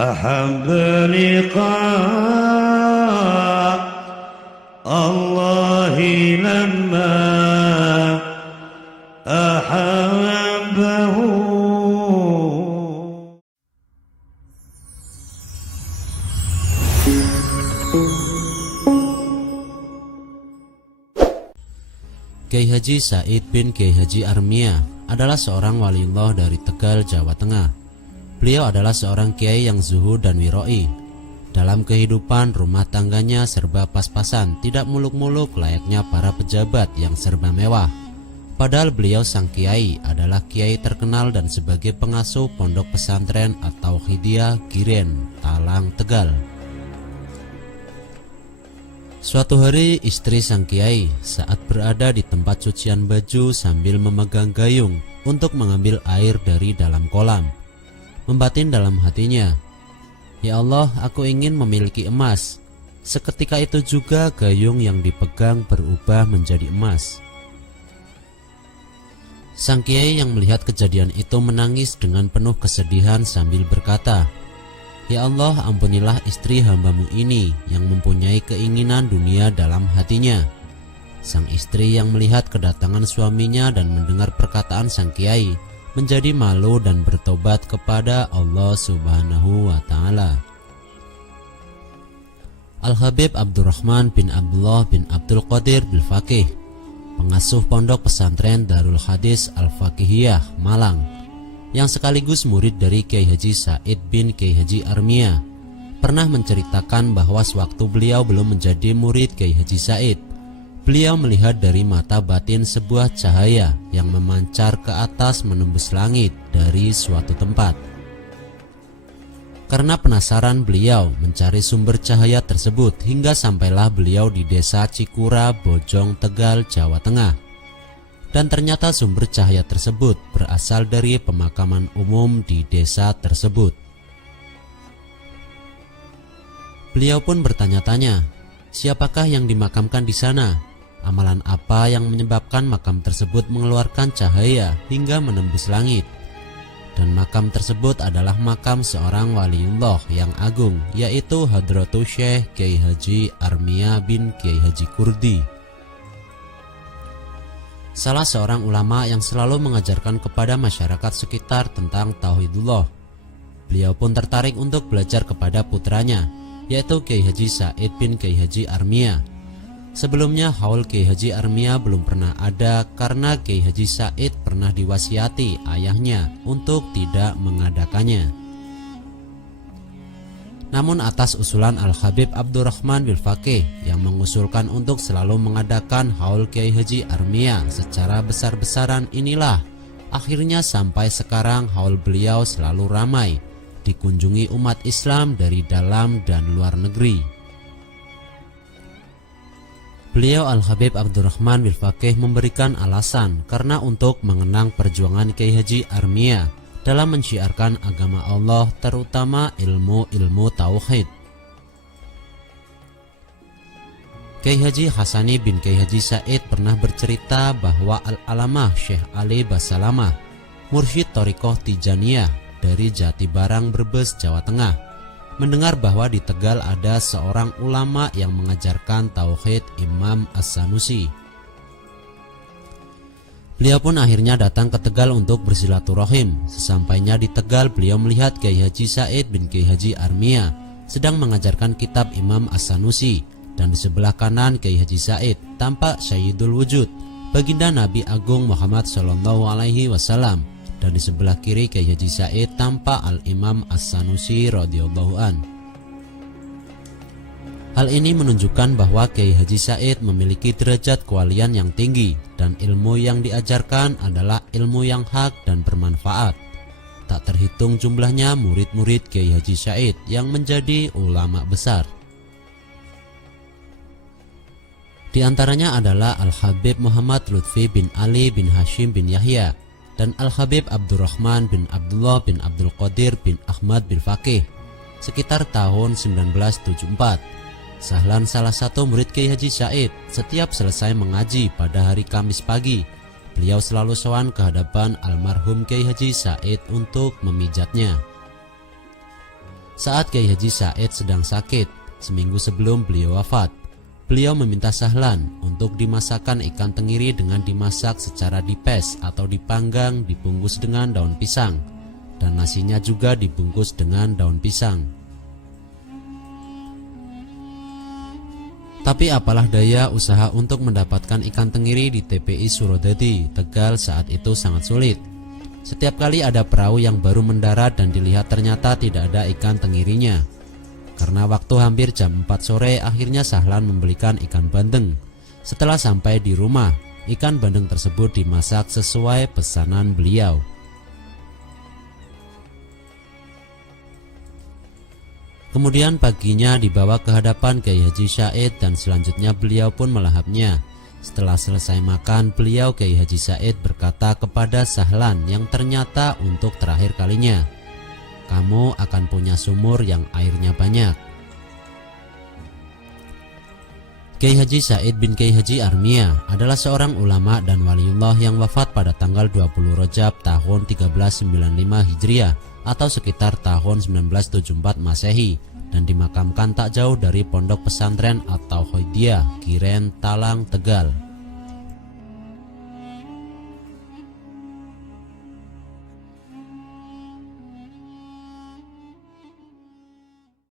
أحب لقاء الله لما أحبه. Kiai Haji Said bin Kiai Haji Armia adalah seorang waliullah dari Tegal, Jawa Tengah. Beliau adalah seorang kiai yang zuhud dan wiroi. Dalam kehidupan rumah tangganya serba pas-pasan, tidak muluk-muluk layaknya para pejabat yang serba mewah. Padahal beliau sang kiai adalah kiai terkenal dan sebagai pengasuh pondok pesantren atau Hidayah Giren, Talang, Tegal. Suatu hari istri sang kiai saat berada di tempat cucian baju sambil memegang gayung untuk mengambil air dari dalam kolam, membatin dalam hatinya, "Ya Allah, aku ingin memiliki emas." Seketika itu juga gayung yang dipegang berubah menjadi emas. Sang kiai yang melihat kejadian itu menangis dengan penuh kesedihan sambil berkata, "Ya Allah, ampunilah istri hambamu ini yang mempunyai keinginan dunia dalam hatinya." Sang istri yang melihat kedatangan suaminya dan mendengar perkataan sang kiai menjadi malu dan bertobat kepada Allah Subhanahu wa Ta'ala. Al-Habib Abdurrahman bin Abdullah bin Abdul Qadir Bil-Faqih, pengasuh pondok pesantren Darul Hadis Al-Faqihiyah Malang, yang sekaligus murid dari Kiai Haji Said bin Kiai Haji Armia, pernah menceritakan bahwa sewaktu beliau belum menjadi murid Kiai Haji Said, beliau melihat dari mata batin sebuah cahaya yang memancar ke atas menembus langit dari suatu tempat. Karena penasaran, beliau mencari sumber cahaya tersebut hingga sampailah beliau di desa Cikura, Bojong, Tegal, Jawa Tengah. Dan ternyata sumber cahaya tersebut berasal dari pemakaman umum di desa tersebut. Beliau pun bertanya-tanya, siapakah yang dimakamkan di sana? Amalan apa yang menyebabkan makam tersebut mengeluarkan cahaya hingga menembus langit? Dan makam tersebut adalah makam seorang waliullah yang agung, yaitu Hadratus Syekh Kiai Haji Armia bin Kiai Haji Kurdi, salah seorang ulama yang selalu mengajarkan kepada masyarakat sekitar tentang tauhidullah. Beliau pun tertarik untuk belajar kepada putranya, yaitu Kiai Haji Said bin Kiai Haji Armia. Sebelumnya haul Kiai Haji Armia belum pernah ada karena Kiai Haji Said pernah diwasiati ayahnya untuk tidak mengadakannya. Namun atas usulan Al-Habib Abdurrahman Bil-Faqih yang mengusulkan untuk selalu mengadakan haul Kiai Haji Armia secara besar-besaran inilah akhirnya sampai sekarang haul beliau selalu ramai dikunjungi umat Islam dari dalam dan luar negeri. Beliau Al-Habib Abdurrahman Bil-Faqih memberikan alasan karena untuk mengenang perjuangan Kiai Haji Armia dalam menciarkan agama Allah, terutama ilmu-ilmu tauhid. Kiai Haji Hasani bin Kiai Haji Said pernah bercerita bahwa Al-Alamah Syekh Ali Basalamah, mursyid Thariqah Tijaniyah dari Jatibarang, Brebes, Jawa Tengah, mendengar bahwa di Tegal ada seorang ulama yang mengajarkan tauhid, Imam As-Sanusi. Beliau pun akhirnya datang ke Tegal untuk bersilaturahim. Sesampainya di Tegal, beliau melihat Kiai Haji Said bin Kiai Haji Armia sedang mengajarkan kitab Imam As-Sanusi, dan di sebelah kanan Kiai Haji Said tampak Sayyidul Wujud, baginda Nabi Agung Muhammad SAW, dan di sebelah kiri Kiai Haji Said tampak Al-Imam As-Sanusi radhiyallahu an. Hal ini menunjukkan bahwa Kiai Haji Said memiliki derajat kewalian yang tinggi dan ilmu yang diajarkan adalah ilmu yang hak dan bermanfaat. Tak terhitung jumlahnya murid-murid Kiai Haji Said yang menjadi ulama besar. Di antaranya adalah Al-Habib Muhammad Lutfi bin Ali bin Hashim bin Yahya dan Al-Habib Abdurrahman bin Abdullah bin Abdul Qadir bin Ahmad bin Faqih sekitar tahun 1974. Sahlan salah satu murid Kiai Haji Said. Setiap selesai mengaji pada hari Kamis pagi, beliau selalu sowan ke hadapan almarhum Kiai Haji Said untuk memijatnya. Saat Kiai Haji Said sedang sakit, seminggu sebelum beliau wafat, beliau meminta Sahlan untuk dimasakkan ikan tenggiri dengan dimasak secara dipes atau dipanggang dibungkus dengan daun pisang, dan nasinya juga dibungkus dengan daun pisang. Tapi apalah daya, usaha untuk mendapatkan ikan tenggiri di TPI Surodadi, Tegal saat itu sangat sulit. Setiap kali ada perahu yang baru mendarat dan dilihat ternyata tidak ada ikan tenggirinya. Karena waktu hampir jam 4 sore, akhirnya Sahlan membelikan ikan bandeng. Setelah sampai di rumah, ikan bandeng tersebut dimasak sesuai pesanan beliau. Kemudian paginya dibawa ke hadapan Kiai Haji Said dan selanjutnya beliau pun melahapnya. Setelah selesai makan, beliau Kiai Haji Said berkata kepada Sahlan yang ternyata untuk terakhir kalinya, "Kamu akan punya sumur yang airnya banyak." Kiai Haji Said bin Kiai Haji Armia adalah seorang ulama dan waliullah yang wafat pada tanggal 20 Rajab tahun 1395 Hijriah atau sekitar tahun 1974 Masehi dan dimakamkan tak jauh dari pondok pesantren atau Hoidiyah Kiren Talang, Tegal.